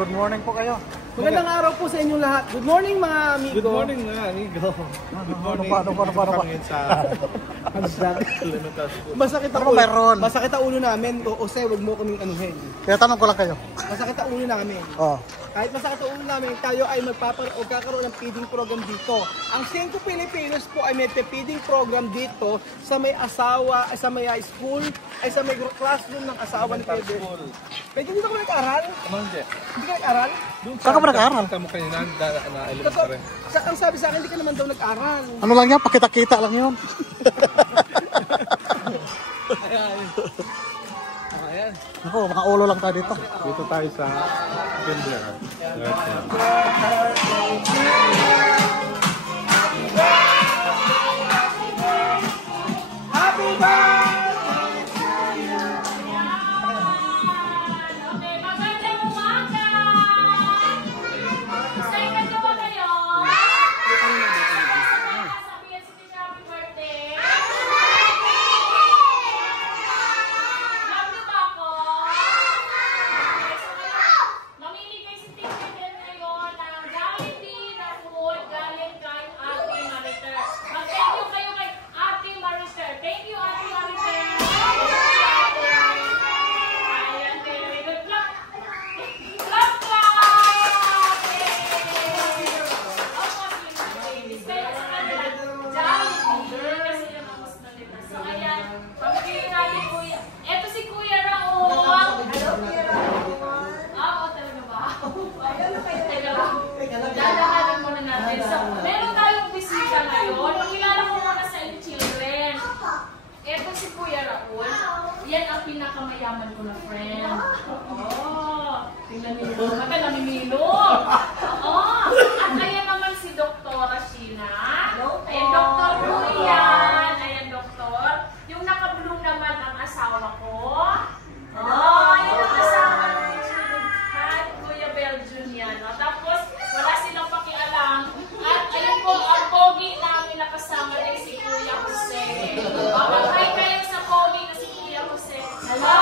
good morning po kayo. Magandang araw po sa inyong lahat. Good morning mga amigo. Good morning mga amigo. Good morning. Ano ba? Masakit ang ulo. Masakit ang ulo namin. O Jose, wag mo kaming anuhin. Kaya tanong ko lang kayo. Masakit ang ulo namin. Oh. Kahit masakit ang ulo namin, tayo ay magkakaroon ng feeding program dito. Ang 5 Pilipinos po ay may feeding program dito sa may asawa, sa may school, ay sa may classroom ng asawa ni Pedro. Pwede hindi ka nag-aral? Hindi ka nag-aral? Saan ka ba nag-aral? Kamu kanina na-alam ka rin. Ang sabi sa akin, hindi ka naman daw nag-aral. Ano lang yan? Pakita-kita lang yun. Ayan. Ako, makaulo lang tayo dito. Dito tayo sa Kinder. Happy birthday! Meron tayong bisita ngayon. Pakilala ko muna sa inyong children. Ito si Kuya Raul. Yan ang pinakamayaman ko na friend. Tingnan niyo. Mata namimilo. At ayan naman si Dr. Sheena. Ayan, Dr. po yan. Ayan, Dr. Yung naka-blue naman ang asawa ko. Yan ang asawa ni Kuya Belgium yan. Tapos, wala silang pakialam. At ayun po, ang pogi namin nakasama ay si Kuya Jose. Hi kayo sa pogi na si Kuya Jose. Hello!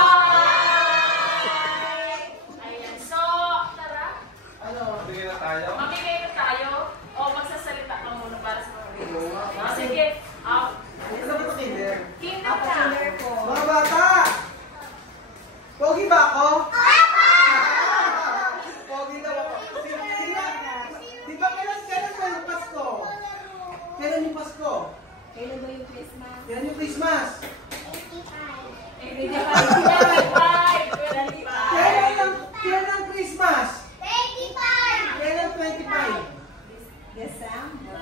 Ayan, so, tara. Bigyan na tayo. Mamigay na tayo. O, magsasalita ka muna para sa mga sige. Ano ba ito, Kinder? Kinder ka. Mga bata! Pogi ba ako? Pogi daw ako. Di ba kailan ba yung Pasko? Kailan yung Pasko? Kailan ba yung Christmas? Kailan yung Christmas? 25. Kailan ang Christmas? 25! Kailan 25? December.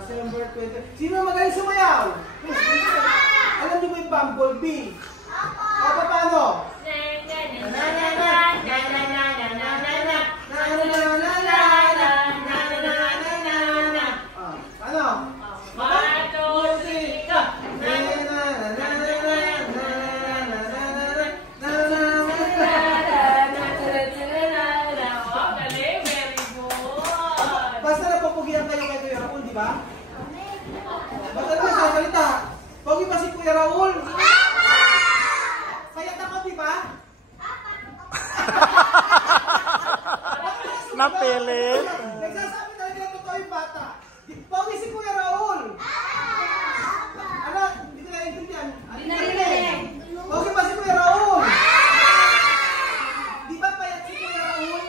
December 20. Sino magaling sumayaw? Alam niyo ba yung Bumblebee? O, paano? Basta napapugihan kayo kay Kuya Raul, di ba? Basta naman sa salita. Pogi ba si Kuya Raul? Sayat ako, di ba? Napilit. Nagsasabi talaga ng totoo yung bata. Pogi si Kuya Raul. Ano? Hindi ko naiintindihan. Pogi ba si Kuya Raul? Di ba payat si Kuya Raul?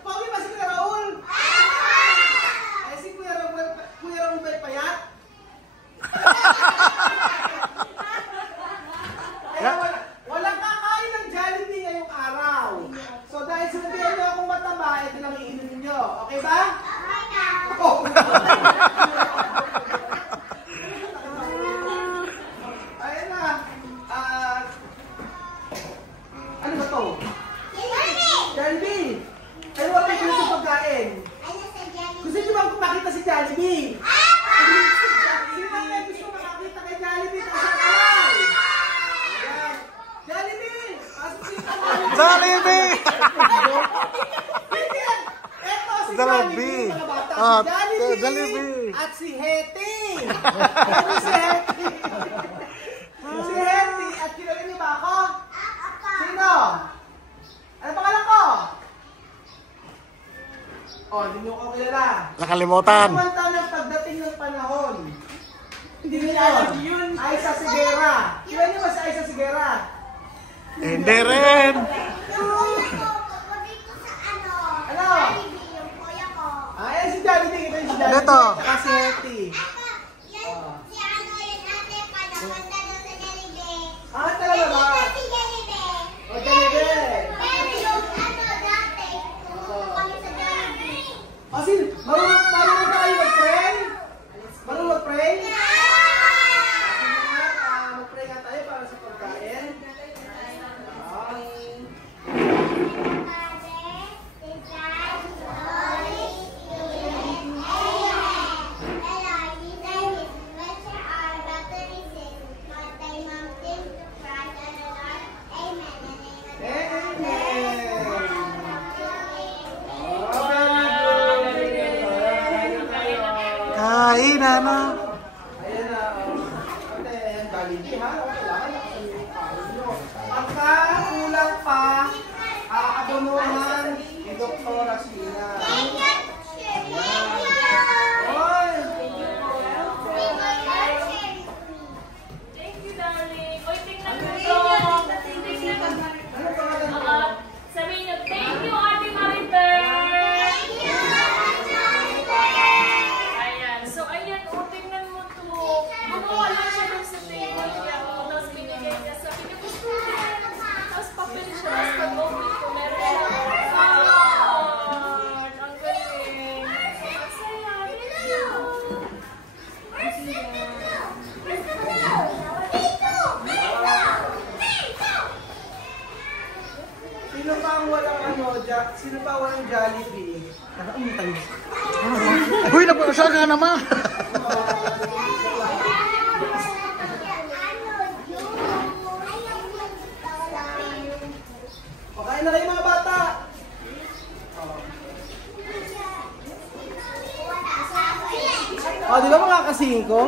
Pogi ba si Kuya Raul? Ay, si Kuya Raul ba'y payat? Walang kakain ng Jollibee ngayong araw. So dahil sinabihan niyo akong mataba, ito lang iinom niyo. Okay ba? Oh. Ayan na. Ano ba to? Jollibee! Ano ba kayo gusto pagkain? Gusto niyo bang makita si Jollibee? Sino ba kayo gusto makakita kay Jollibee? Jollibee! Jollibee! Eto si Jollibee! mga bata. Ah, Si Jollibee! at si Heti! Ano si Heti? Si Heti! nakalimutan. Kumanta ng pagdating ng panahon. Hindi nila yun. Aisa Sigera. Ilan niyo ba si Aisa Sigera? Hindi rin. Ano? Ayan si Jollibee. Ito yung si Jollibee. Ito. Saka si Hetty. Ah, talaga ba? O, Jollibee. O, sino? Marunong na kayo mag-pray? Marunong mag-pray? Mag-pray nga tayo para sa pagkain. Kainan na. Ayan na, ate, ayan, Jollibee ha. Kailangan nakasan yung kain nyo. Pagka kulang pa, aabonuhan ni Dr. Rashina. Oy! Thank you, darling. Oy, tingnan mo to. Tingnan mo. Ano pangalan? Sabihin niyo, thank you, Ate Maribel. Ayan. So, ayan, tingnan mo to. Gumawa lang siya dun sa table niya. Tapos binigay niya sa akin. Gusto niya. Tapos papel siya. Tapos pag-open ko, meron siya. Ang galing. Ang saya. Sino pa ang walang sino pa walang Jollibee? Nakaumitan mo. Uy, napasa ka naman. O, kain na kayo mga bata. O, di ba mga kasingko?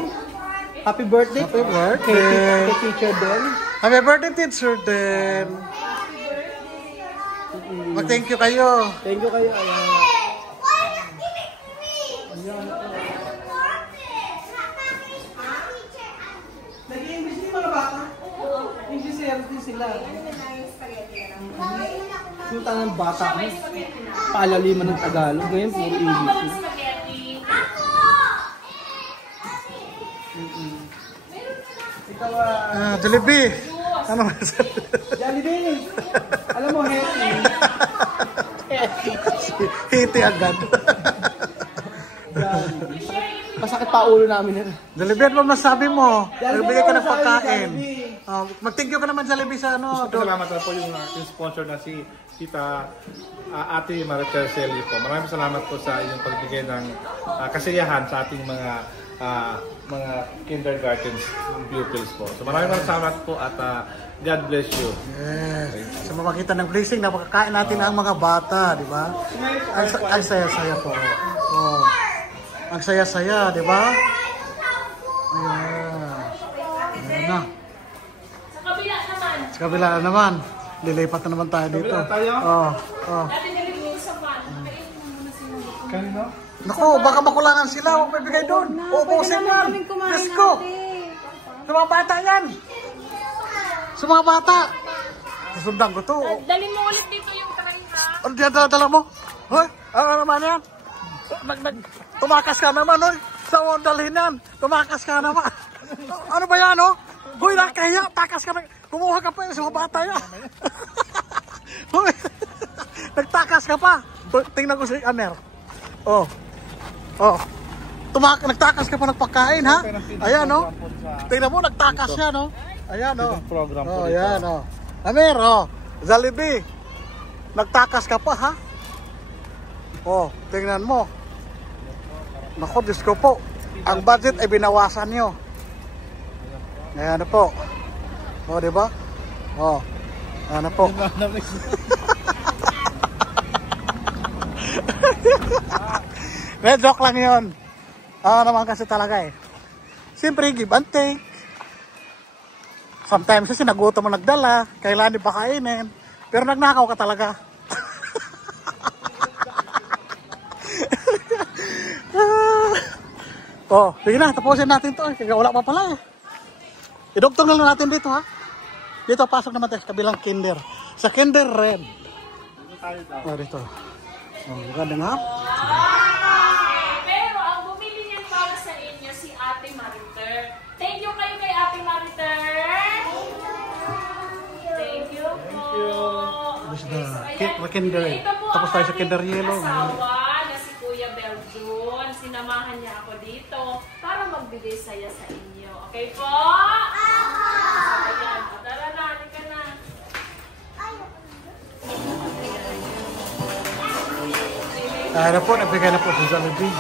Happy birthday. Happy birthday. Kay Teacher Ben. Happy birthday, Teacher Den. Mag-thank you kayo. Thank you kayo. Ayan. Nag-i-English din mga bata? English din sila. Yung tangang bata ko, paalaliman ng Tagalog. Ngayon, puro English. Spaghetti. Ikaw, Jollibee. Ano masasabi? Jollibee. Alam mo, Hetty. Hiti agad. Pasakit pa ulo namin yan. Jollibee, ano masabi mo? Nagbigay ka ng Jollibee, pagkain. Jollibee. Mag-thank you ka naman, Jollibee, sa ano. Salamat na po yung sponsor na si Tita Ate Maricel Celio po. Maraming salamat po sa inyong pagbigay ng kasiyahan sa ating mga kindergarten pupils po. So maraming salamat po at God bless you. Yes. Sa makakita ng blessing na makakain natin ang mga bata, di ba? Ang saya-saya po. Oh. Ang saya-saya, di ba? Ayan. Ayan na. Sa kabila naman. Sa kabila na naman. Lilipat na naman tayo dito. Kabila tayo? Oh. Oh. Dati nilagay mo sa pan. Kainin mo muna sila. Kanino? Naku, baka makulangan sila. Huwag may bigay doon. Uubusin yan. Diyos ko. Sa mga bata yan. Sa mga bata. Susundan ko to. Dali mo ulit dito yung tray ha. Ano dala mo? Hoy, ano naman yan? Tumakas ka naman, hoy. Saan mo dalhin yan? Tumakas ka naman. Ano ba yan, oh? Hoy, nakahiya. Takas ka na. Kumuha ka pa yun sa mga bata yan. Hoy, nagtakas ka pa. Tingnan ko si Aner. Oh. Oh. Nagtakas ka pa ng pagkain, ha? Ayan, oh. Tingnan mo, nagtakas siya, no? Ayan, oh. Program po Oh, dito. ayan, oh. Amer, oh. Jollibee. Nagtakas ka pa, ha? Oh, tingnan mo. Naku, Diyos ko po. Ang budget ay binawasan nyo. Ayan na po. Oh, di ba? Oh. Ayan na po. May joke lang yun. Naman kasi talaga eh. Siyempre, give and take. Sometimes kasi nagutom mo nagdala, kailangan di pakainin. Pero nagnakaw ka talaga. Oh, sige na, tapusin natin to. Kaya wala pa pala eh. Idugtong na lang natin dito ha. Dito, pasok naman tayo sa kabilang kinder. Sa kinder red. Oh, dito. Oh, maganda nga. Pero ang bumili niyan para sa inyo si Ate Mariter. Thank you kayo kay Ate Mariter. Thank you po. This is the kinder. Tapos tayo sa kinder yellow. Asawa na si Kuya Beljun. Sinamahan niya ako dito para magbigay saya sa inyo. Okay po? Ayan. Tara na, halika na. Ano po, nagbigay na po si Jollibee.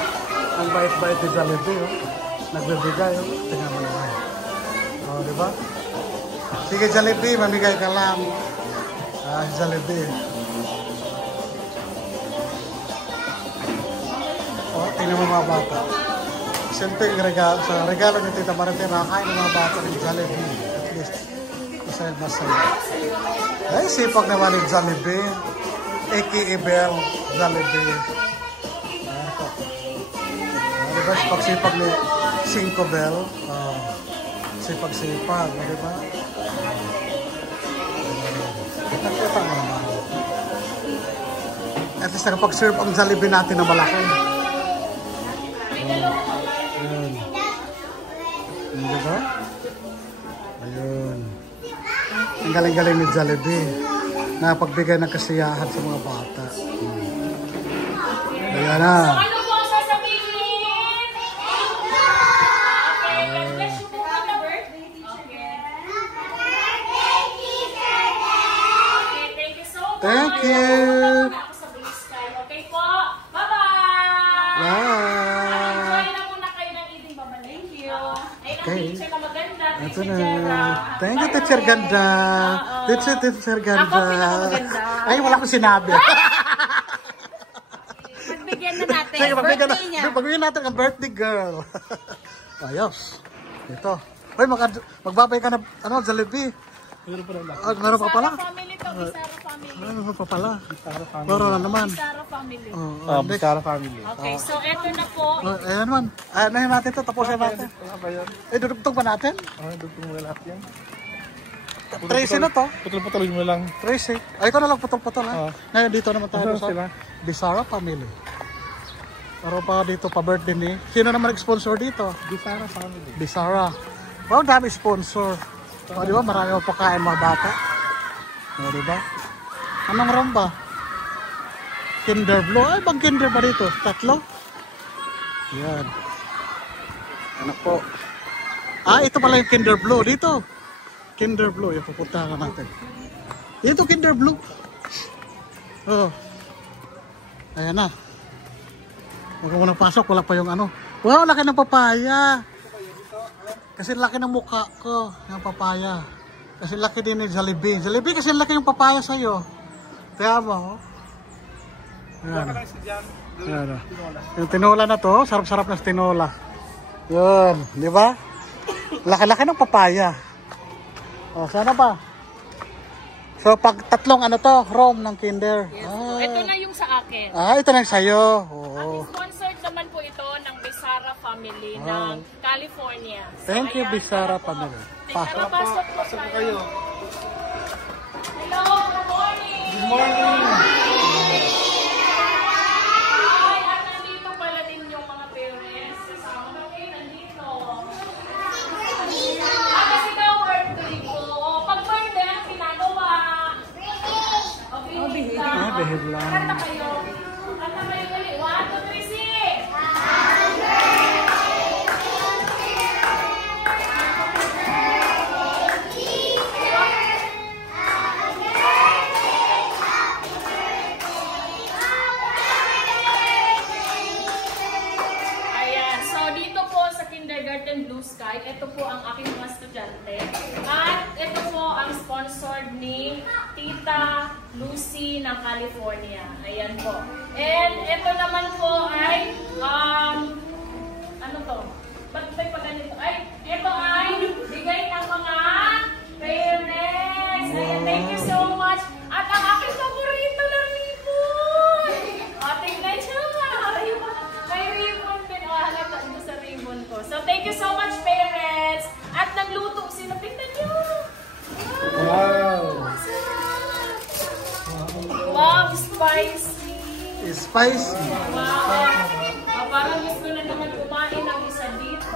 Ang bait-bait ni Jollibee, oh. Nagbibigay, oh. Tingnan mo naman. Oh, di ba? Sige, Jollibee, mamigay ka lang. Ah, si Jollibee. Oh, tingnan mo mga bata. Siyempre, sa regalo ni Tita Marite, nakakain ng mga bata ng Jollibee. At least, isa yung masaya. Ay, sipag naman ni Jollibee. A.K.A. Bell Jollibee. Ayan po. Diba, sipag-sipag ni Cinco Bell. Sipag-sipag, diba? Nakita mo naman. At least nakapag-serve ang Jollibee natin na malaki. Ayan. Ayan, diba? Ayun. Ang galing-galing ni Jollibee. Napagbigay ng kasiyahan sa mga bata. Ayan na. So, ano po ang sasabihin? Okay, God bless you po for the birthday, teacher. Okay, thank you so much. Thank you. Ako sa Blue Sky. Okay po. Bye-bye. Bye. Enjoy na muna kayo ng eating. Bye-bye. Thank you. Ay, ang Okay. teacher na maganda. Ito Teacher na. Jera. Thank you, Teacher Ganda. Teacher Ganda. Ako pinakamaganda. Ay, wala akong sinabi. Pagbigyan na natin. Sige, Birthday niya. pagbigyan natin ang birthday girl. Ayos. Ito. Hoy, magbabay ka na, Jollibee. Meron pa pala. Family to, Bisara family. Meron pa pala. Meron na naman. Bisara family. Bisara family. Okay, so eto na po. Ayan naman. Ayan natin ito. Tapusin natin. Dudugtog ba natin? Dugtong mo lahat yan. Tracy na to. Putol-putol mo lang. Tracy. Ay, ito na lang putol-putol ha. Ngayon dito naman tayo sa Sila? Bisara family. Pero pa dito pa birthday ni. Sino naman nag-sponsor dito? Bisara family. Bisara. Wow, dami sponsor. O, di ba? Marami mo pagkain mga bata. O, di ba? Anong ram ba? Kinder Blue. Ay, bang Kinder ba dito? Tatlo? Yan. Anak po. Ito pala yung Kinder Blue. Dito. Kinder Blue. Yung pupuntahan natin. Dito, Kinder Blue. Oh. Ayan na. Huwag mo nang pasok. Wala pa yung ano. Wow, laki ng papaya. Kasi laki ng mukha ko, yung papaya. Kasi laki din ni Jollibee. Jollibee kasi laki yung papaya sa'yo. Kaya mo, Ayan. Ayan. Yung tinola na to, sarap-sarap na tinola. Yun, di ba? Laki-laki ng papaya. O, sana pa. So, pag tatlong Rome ng Kinder. Yes. Ito na yung sa akin. Ito na yung sa'yo. Oo. Sponsored naman po ito ng Bisara family ng California. So, Thank you, ayan, Bisara tara po. family. Tara, pasok po tayo. Hello, good morning. Good morning. Ay, at nandito pala din yung mga parents. Kasama na kayo nandito. Kasi daw birthday ko. Pag birthday, ang ginagawa. Behave lang. Behave lang. Kanta kayo. Kanta kayo ulit. 1, 2, 3, 6. Ayan. So, dito po sa Kindergarten Blue Sky, ito po ang aking mga estudyante. At ito po ang sponsored ni Tita Lucy ng California. Ayan po. And ito naman po ay, ano to? Ba't may paganito? Ay, ito ay bigay ng mga parents. Ayan, thank you so much. At ang aking paborito na ribbon. O, tingnan siya nga. May ribbon din. O, halata doon sa ribbon ko. Spicy. Wow. Parang gusto na naman kumain ng isa dito.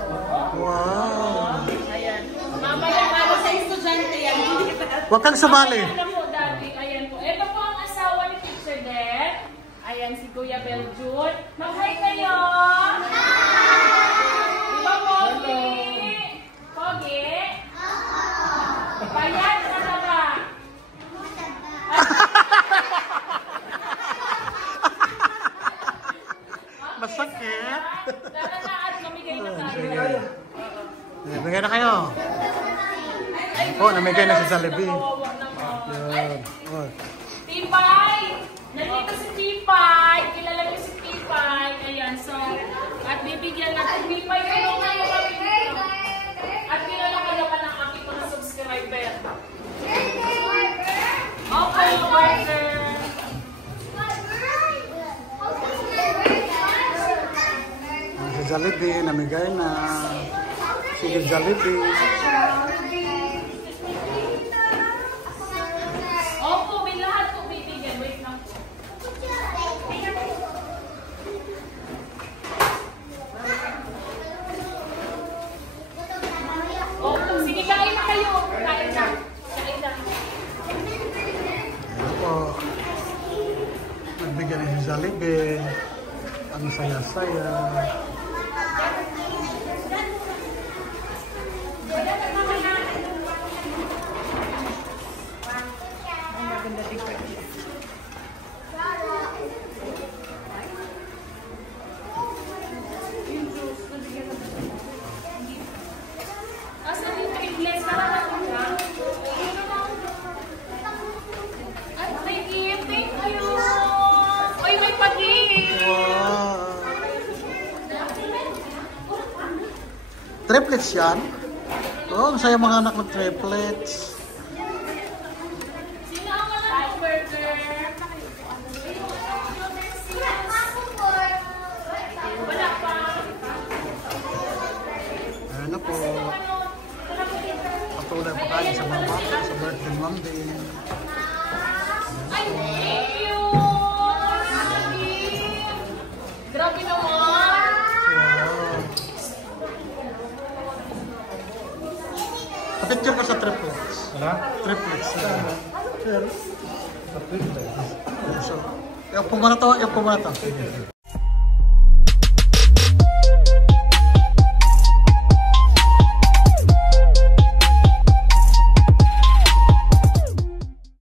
Wow. Ayan. Mamaya para sa estudyante yan. Huwag kang sumali. Ayan po, Daddy. Ayan po. Ito po ang asawa ni Teacher Den. Ayan si Kuya Beljun. Mag-hi kayo. Di ba, Pogi? Pogi? Payat na na ba? Masakit. Tara na at mamigay na tayo. Namigay na kayo. Oh, namigay na si Jollibee. Kawawa naman. Yan. Oh. Tipay! Nandito si Tipay! Kilala niyo si Tipay. Ayan, so, at bibigyan natin Tipay kayo ngayon kami dito. At kilala ka naman ang aking mga subscriber. Okay, burger! Si Jollibee, namigay na. Sige, Jollibee. Opo, may lahat po bibigyan. Wait lang. Opo, sige, kain na kayo. Kain na. Kain na. Ayan po. Nagbigay na si Jollibee. Ang saya-saya. Asa dito Ingles? Kararating ka? At may gift. Thank you. Oy, may pag-gift. Wow. Triplets yan? Oo, ang saya mga anak ng triplets. Sino ang mga burger? Wala pa. Ayan na po. Patuloy pa kayo sa mama, sa birthday mom din. Ay, thank you. Grabe naman. Wow. Picture ka sa triplets. Wala? Triplets. Pero, Sa triplets. so, yung pumana to, yung pumana to.